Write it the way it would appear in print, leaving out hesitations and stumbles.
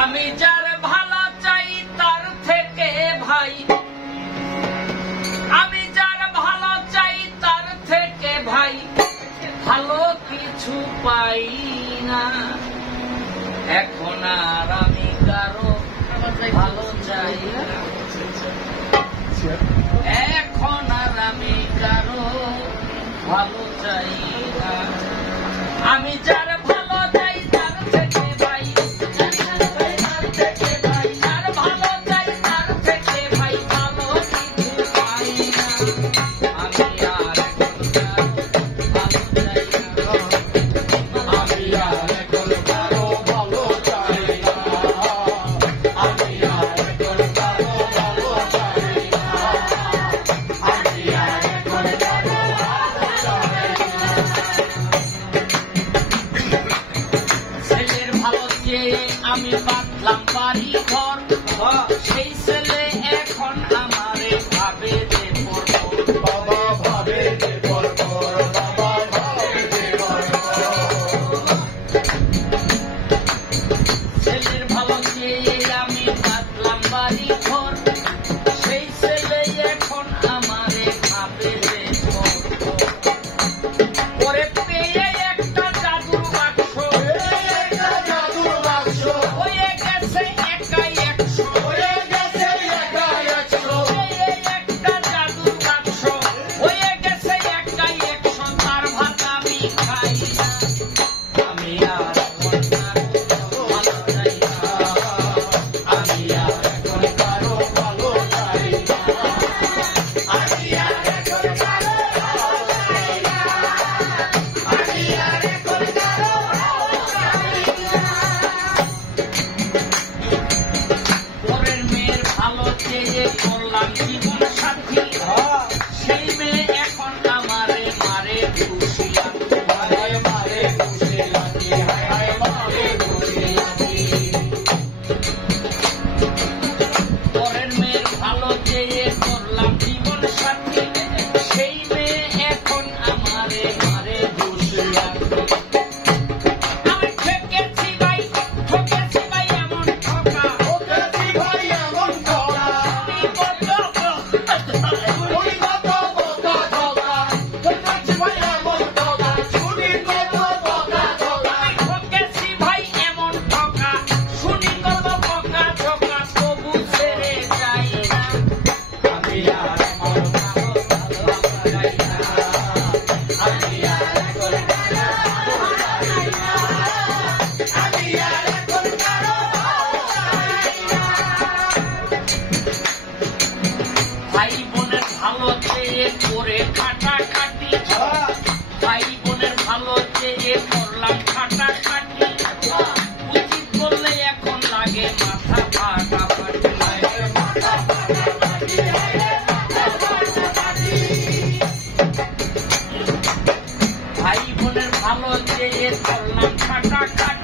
আমি যার ভালো চাই তার থেকে ভাই, আমি যার ভালো চাই তার থেকে ভাই ভালো কিছু পাই না। এখন আর আমি কারো ভালো চাই না, এখন আর আমি কারো ভালো চাই না। আমি যার ভালো চাই তার থেকে ভাই, তার থেকে ভাই, যার ভালো চাই তার থেকে ভাই ভালো কিছু পাই না। আমি আর এখন কারো ভালো চাই না, আমি আর এখন কারো ভালো চাই না, আমি আর এখন কারো ভালো চাই না, আমি আর এখন কারো ভালো চাই না। ছেলের ভালো চেয়ে আমি বাঁধলাম বাড়ি ঘর, সেই ছেলে এখন আমারে ভাবে যে পরপর, বাবা ভাবে যে পরপর, বাবা ভাবে যে পরপর। ছেলের ভালো চেয়ে আমি বাঁধলাম বাড়ি ঘর, সেই ছেলে এখন আমারে ভাবে যে পরপর। ওরে পেয়ে একটা জাদুর বাক্স, হয়ে গেছে একাই 100, হয়ে গেছে একাই 100, পেয়ে একটা জাদুর বাক্স, হয়ে গেছে একাই 100, তার ভাত আমি খাই না। আমি আর এখন কারো ভালো চাই না, আমি আর এখন কারো ভালো চাই না, আমি আর এখন কারো ভালো চাই না, আমি আর এখন কারো ভালো চাই না। পরের মেয়ের ভালো চেয়ে করলাম জীবন সাথী, সেই মেয়ে এখন আমারে মারে খুশি লাঠি, হায় মারে খুশি লাঠি, হায় মারে খুশি লাঠি। পরের মেয়ের ভালো চেয়ে করলাম জীবন সাথী, সেই মেয়ে এখন আমারে মারে খুশি লাঠি। আমি ঠকেছি ভাই, ঠকেছি ভাই এমন ঠকা, ঠকেছি ভাই এমন ঠকা, শুনি কত বোকা ঠকা, ঠকেছি ভাই এমন ঠকা, শুনি কত বোকা ঠকা। আমি ঠকেছি ভাই এমন ঠকা, শুনি কত বোকা ঠকা, তবু ছেড়ে যাই না। আমি আর এখন কারো ভালো চাই না, আমি আর এখন কারো ভালো চাই না, আমি আর এখন কারো ভালো চাই না। ভাই বোনের ভালো চেয়ে করে খাটাখাটি, ভাই বোনের ভালো চেয়ে করলাম খাটাখাটি, উচিত বললে এখন লাগে মাথা ফাটাফাটি, মাথা ফাটাফাটি, মাথা ফাটাফাটি। ভাই বোনের ভালো চেয়ে করলাম খাটাখাটি,